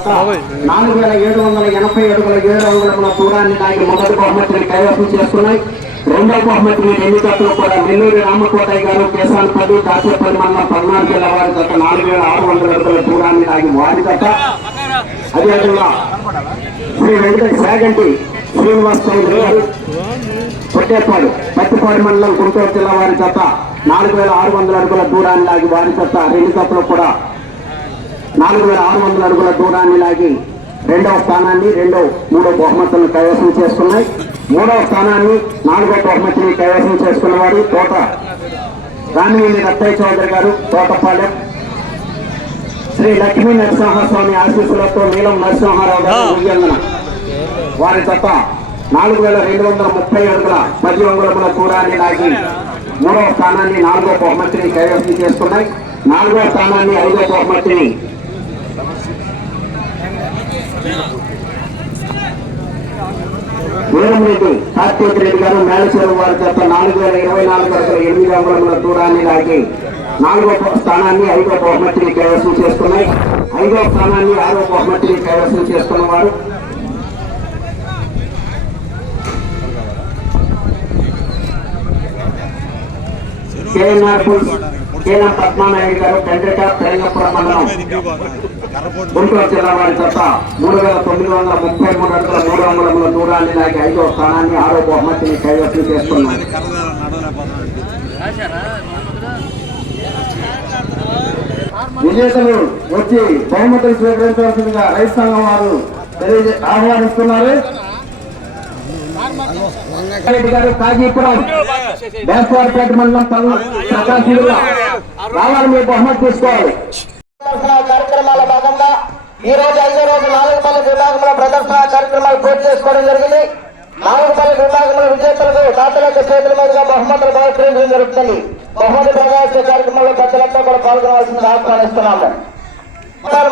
జత నాలుగు వేల ఏడు వందల ఎనభై అడుగుల ఏడు వందల దూరాన్ని లాగి మొదటి బహుమతిని కైవసం చేసుకున్నాయి. రెండో బహుమతిని ఎన్ని జతలు కూడా నెల్లూరు రామకోటయ్య గారు కేశాలపల్లి దాచేపల్లి మండలం పల్నాడు జిల్లా వారి జత నాలుగు వేల ఆరు వందల అడుగుల దూరాన్ని లాగి వారి జత అదేవిధంగా శ్రీ వెంకట సాగంటి శ్రీనివాస్ పొట్టేపాడు పత్తిపాడు మండలం గుంటూరు జిల్లా వారి జత నాలుగు వేల ఆరు వందల అడుగుల దూరాన్ని లాగి వారి జత రెండు జతలు కూడా నాలుగు వేల ఆరు వందల అడుగుల దూరాన్ని లాగి రెండవ స్థానాన్ని రెండో మూడో బహుమతులను కైవసం చేసుకున్నాయి. మూడవ స్థానాన్ని నాలుగో బహుమతిని కైవసం చేసుకున్న వారు తోట రామినేని రత్తయ్య చౌదరి గారు తోటపాలెం. శ్రీ లక్ష్మీ నరసింహస్వామి ఆశీస్సులతో నీలం నరసింహారావు గారు ఉయ్యంగన. వారి జత నాలుగు వేల రెండు వందల ముప్పై అడుగుల పది అంగుళముల దూరాన్ని లాగి మూడవ స్థానాన్ని నాలుగో బహుమతిని కైవసం చేసుకున్నాయి. నాలుగో స్థానాన్ని ఐదో బహుమతిని వీరంరెడ్డి కార్తీక్ రెడ్డి గారు మేలచేరు వారి చేత నాలుగు వేల ఇరవై నాలుగు అడుగుల ఎనిమిది అంగుళముల దూరాన్ని లాగి నాలుగో స్థానాన్ని ఐదో బహుమతిని కైవసం చేసుకున్నాయి. ఐదో స్థానాన్ని ఆరో బహుమతిని కైవసం చేసుకున్న వారు కేఎన్ఆర్ కేఎం పద్మానాయుడు గారు పెండ్రిక తెలంగాపురం మండలం. గుంటూరు జిల్లా వారి చేత మూడు వేల తొమ్మిది వందల ముప్పై మూడు అడుగుల మూడు అంగుళముల దూరాన్ని లాగి ఐదో స్థానాన్ని ఆరో బహుమతిని కైవసం చేసుకున్నారు విజేతలు వచ్చి బహుమతులు స్వీకరించవలసిందిగా రైతు సంఘం వారు ఆహ్వానిస్తున్నారు. కాజీపురం మండలం ప్రకాశం జిల్లా. రావాలి మీరు బహుమతి తీసుకోవాలి. కార్యక్రమాల భాగంగా ఈ రోజు ఐదో రోజు నాలుగుపల్లి విభాగంలో ప్రదర్శన కార్యక్రమాలు పూర్తి చేసుకోవడం జరిగింది. నాలుగుపల్లి విభాగంలో విజేతలకు దాతలకు చేతుల మీదుగా బహుమతులు బహుకరించడం జరుగుతుంది. బహుమతి ప్రదర్శన కార్యక్రమంలో ప్రజలంతా కూడా పాల్గొనవలసింది ఆహ్వానిస్తున్నాము.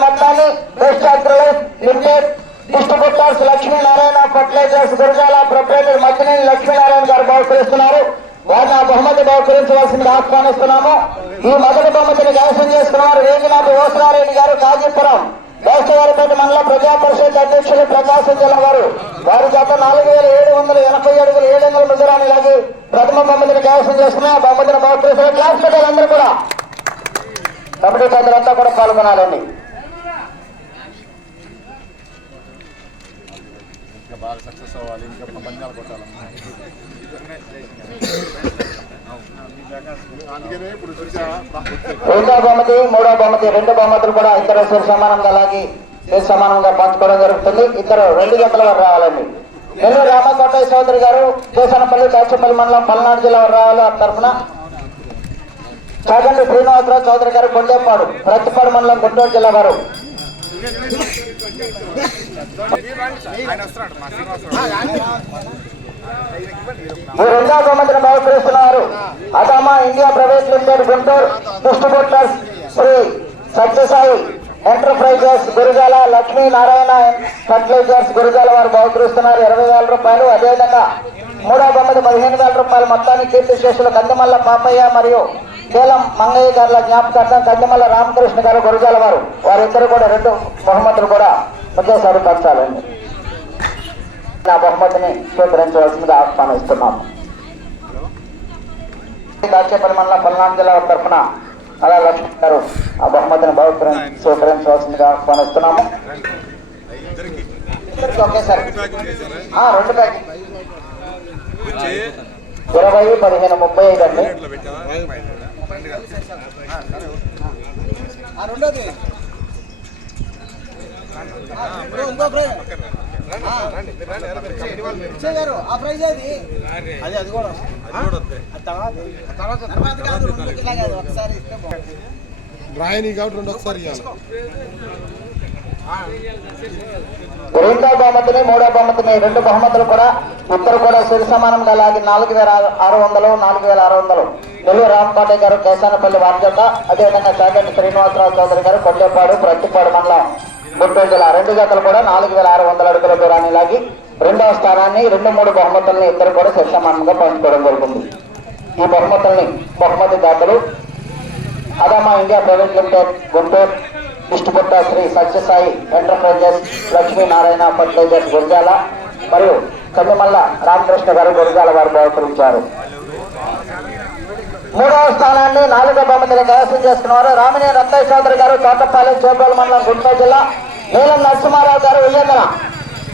మొత్తాన్ని best అగ్రలైజ్ limited distributors Lakshminarayana fertilisers Gurazala proprietor Madhyaneni Lakshminarayana garu బహుకరిస్తున్నారు. వారిని ఆ బహుమతి బహుకరించవలసింది ఆహ్వానిస్తున్నాము. ఈ మొదటి బహుమతిని కైవసం చేస్తున్నారు రేగినాథ్ ఓసరారెడ్డి గారు కాజీపురం. దేశవారిపేట మండల ప్రజా పరిషత్ అధ్యక్షులు ప్రకాశం జిల్లా వారు. వారి జత నాలుగు వేల ఏడు వందల ఎనభై అడుగులు ఏడు వందల ముద్రాన్ని లాగి ప్రథమ బహుమతిని కైవసం చేస్తున్న బహుమతిని బహుకరిస్తున్న క్లాస్ పెద్దలందరూ కూడా. కబడ్డీ పెద్దలంతా కూడా పాల్గొనాలండి. ఇంకా బాగా సక్సెస్ అవ్వాలి ఇంకా పంజాలు కొట్టాలమ్మా. అందుకనే ఇప్పుడు చూసావా రెండో బహుమతి మూడో బహుమతి రెండు బహుమతులు కూడా ఇద్దరు సమానంగా లాగి సమానంగా పంచుకోవడం జరుగుతుంది. ఇద్దరు రెండు గంటల వరకు రావాలండి. నెల్లూరు రామకోటయ్య సోదరి గారు కేసనపల్లి దాచపల్లి మండలం పల్నాడు జిల్లా రావాలి వారి తరఫున. చాగండి శ్రీనివాసరావు చౌదరి గారు కొండేపాడు ప్రతిపాడు మండలం గుంటూరు జిల్లా వారు. ఆయన వస్తున్నాడు మా బహుకరిస్తున్నారు Adama India private limited Guntur distributors Shri Satyasai enterprises Gurazala Lakshmi Narayana fertilisers Gurazala వారు బహుకరిస్తున్నారు. ఇరవై వేల రూపాయలు. అదేవిధంగా మూడవ బొమ్మది పదిహేను వేల రూపాయలు. మొత్తాన్ని కీర్తి శేషులు కందమల్ల పాపయ్య మరియు కేలం మంగయ్య గారుల జ్ఞాపకార్థం కన్నెమల్ల రామకృష్ణ గారు గురజాల వారు. వారిద్దరు కూడా రెండు బహుమతులు కూడా ఒకేసారి పంచాలండి. నా బహుమతిని స్వీకరించవలసిందిగా ఆహ్వానిస్తున్నాము. దాచేపల్లి మండలం పల్నాడు జిల్లా తరఫున అలా లక్ష్మణ్ గారు ఆ బహుమతిని బహుకరి స్వీకరించవలసిందిగా ఆహ్వానిస్తున్నాము. ఒకేసారి. రెండు ప్యాకెట్ ఇరవై పదిహేను ముప్పై ఐదు అండి. ఇచ్చేగారు ఆ ప్రైజ్ అది అది అది కూడా తర్వాత తర్వాత కాదు, రెండు కాదు, ఒకసారి ఇస్తే రాయని కాబట్టి రెండు ఒకసారి రెండో బహుమతిని మూడో బహుమతిని రెండు బహుమతులు కూడా ఇద్దరు కూడా సరి సమానంగా లాగి నాలుగు వేల ఆరు వందలు నాలుగు వేల ఆరు వందలు. నెల్లూరు రామకోట గారు కేశానపల్లి వార్జత అదేవిధంగా చాగంటి శ్రీనివాసరావు చౌదరి గారు కొట్టేపాడు ప్రత్తిపాడు మండలం గుంటూరు జిల్లా రెండు జతలు కూడా నాలుగు వేల ఆరు వందల అడుగుల దూరాన్ని లాగి రెండవ స్థానాన్ని రెండు మూడు బహుమతుల్ని ఇద్దరు కూడా శిక్షమానంగా పంచుకోవడం జరుగుతుంది ఈ బహుమతుల్ని బహుమతి దాతలు Adama India private limited Guntur ఇష్టపుట్ట Shri Satyasai enterprises Lakshminarayana fertilisers Gurazala మరియు కన్నిమల్ల రామకృష్ణ గారు గురజాల వారు బహుకరించారు. మూడవ స్థానాన్ని నాలుగో బహుమతిని కైవసం చేసుకున్నారు. రామినేని రత్తయ్య చౌదరి గారు తోటపాలెం చేపల మండలం గుంటూరు జిల్లా. నీలం నరసింహారావు గారు ఉయ్యంగన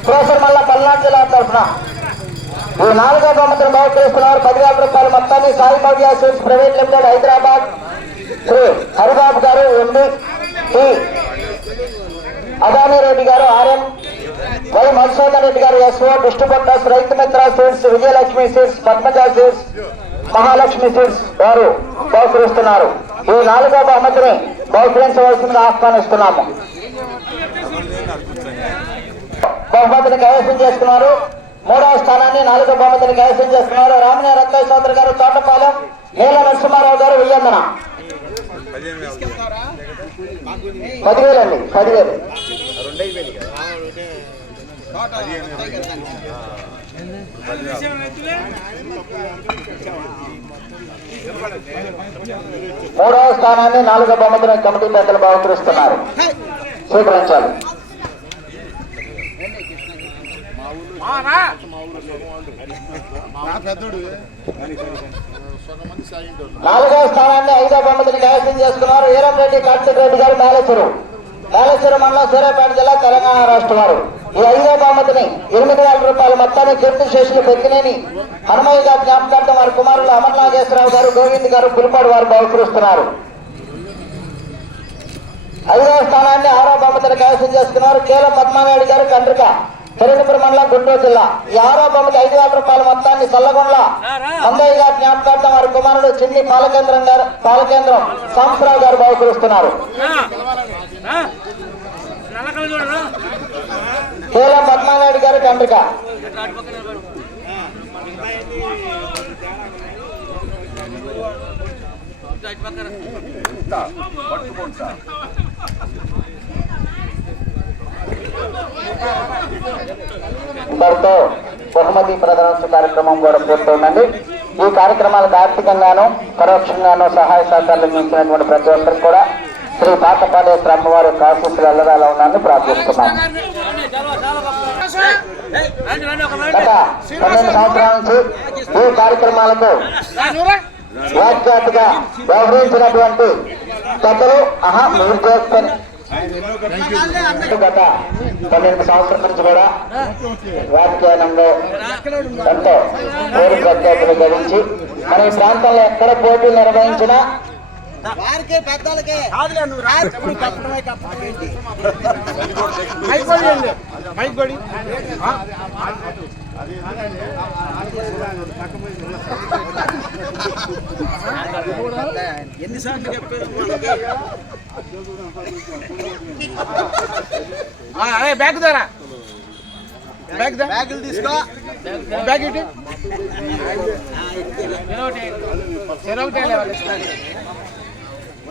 ప్రొఫెసర్ మల్ల పల్నాడు జిల్లా తరఫున. ఈ నాలుగో బహుమతిని బహుకరిస్తున్నారు పదివేల రూపాయలు మొత్తాన్ని Sai Bhavya seeds private limited Hyderabad Shri Haribabu garu MD T. Adani Reddy గారు ఆర్ఎం వై మధుసూదన్ రెడ్డి గారు SO దుష్టుపట్ట Rythu Mitra seeds Vijayalakshmi seeds Padmaja seeds Mahalakshmi seeds వారు బహుకరిస్తున్నారు. ఈ నాలుగో బహుమతిని బహుకరించవలసిందిగా ఆహ్వానిస్తున్నాము. బహుమతిని కైవసం చేసుకున్నారు. మూడవ స్థానాన్ని నాలుగో బహుమతిని కైవసం చేసుకున్నారు. రామినే రత్తయ్య చౌదరి గారు తోటపాలెం నీల నరసింహారావు గారు వెయ్యందన. పదివేలు. అండి పదివేలు మూడవ స్థానాన్ని నాలుగో బహుమతిని కమిటీ పెద్దలు బహుకరిస్తున్నారు. స్వీకరించాలి. నాలుగో నాలుగవ స్థానాన్ని ఐదో బహుమతిని కైవసం చేసుకున్నారు. వీరం రెడ్డి కార్తీక్ రెడ్డి గారు నాలేశ్వరం నాలేశ్వరం మండలం సూర్యాపేట జిల్లా తెలంగాణ రాష్ట్రం వారు. ఈ ఐదో బహుమతిని ఎనిమిది వేల రూపాయల మొత్తాన్ని కీర్తి శేషులు పెట్టినని హనుమయ్య గారి జ్ఞాపకార్థం వారి కుమారులు అమర్నాగేశ్వరరావు గారు గోవింద్ గారు పులిపాడు వారు బహుకరిస్తున్నారు. ఐదవ స్థానాన్ని ఆరో బహుమతిని కైవసం చేసుకున్నారు కేల పద్మానాయుడు గారు కండ్రిక పెరుగుపురం మండలం గుంటూరు జిల్లా. ఈ ఆరో బొమ్మకి ఐదు వేల రూపాయల మొత్తాన్ని సల్లగొండ మందయ్య గారి జ్ఞాపకార్థం వారి కుమారుడు చిన్ని పాలకేంద్రం గారు పాలకేంద్రం సాంబరావు గారు బహుకరిస్తున్నారు. పోల పద్మానాయుడు గారు కండ్రిక ఇంతటితో బహుమతి ప్రదర్శన కార్యక్రమం కూడా పూర్తయిందండి. ఈ కార్యక్రమాలకు ఆర్థికంగానూ పరోక్షంగానూ సహాయ సహకారాలు అందించినటువంటి ప్రతి ఒక్కరికి కూడా శ్రీ పాతపాలేశ్వర అమ్మవారి యొక్క ఆశీస్సులు ఎల్లవేళ ఉన్నాన్ని గత పన్నెండు సంవత్సరాల నుంచి ఈ కార్యక్రమాలకు వ్యాఖ్యాతగా వ్యవహరించినటువంటి కథలు అహా మీరు గత పన్నెండు సంవత్సరాల నుంచి కూడా రాజకీయంలో ఎంతో కోరి ప్రఖ్యాతులు గడించి మన ఈ ప్రాంతంలో ఎక్కడ పోటీ నిర్వహించినా వారికే పెద్దలకే. రాత్రి కప్పడమే కప్పడమేంటి ఎన్నిసార్లు చెప్పారు అదే బ్యాగ్ దారా బ్యాగ్ బ్యాగులు తీసుకో. బ్యాగ్ ఇటు. చెరొకటే లేవాలి.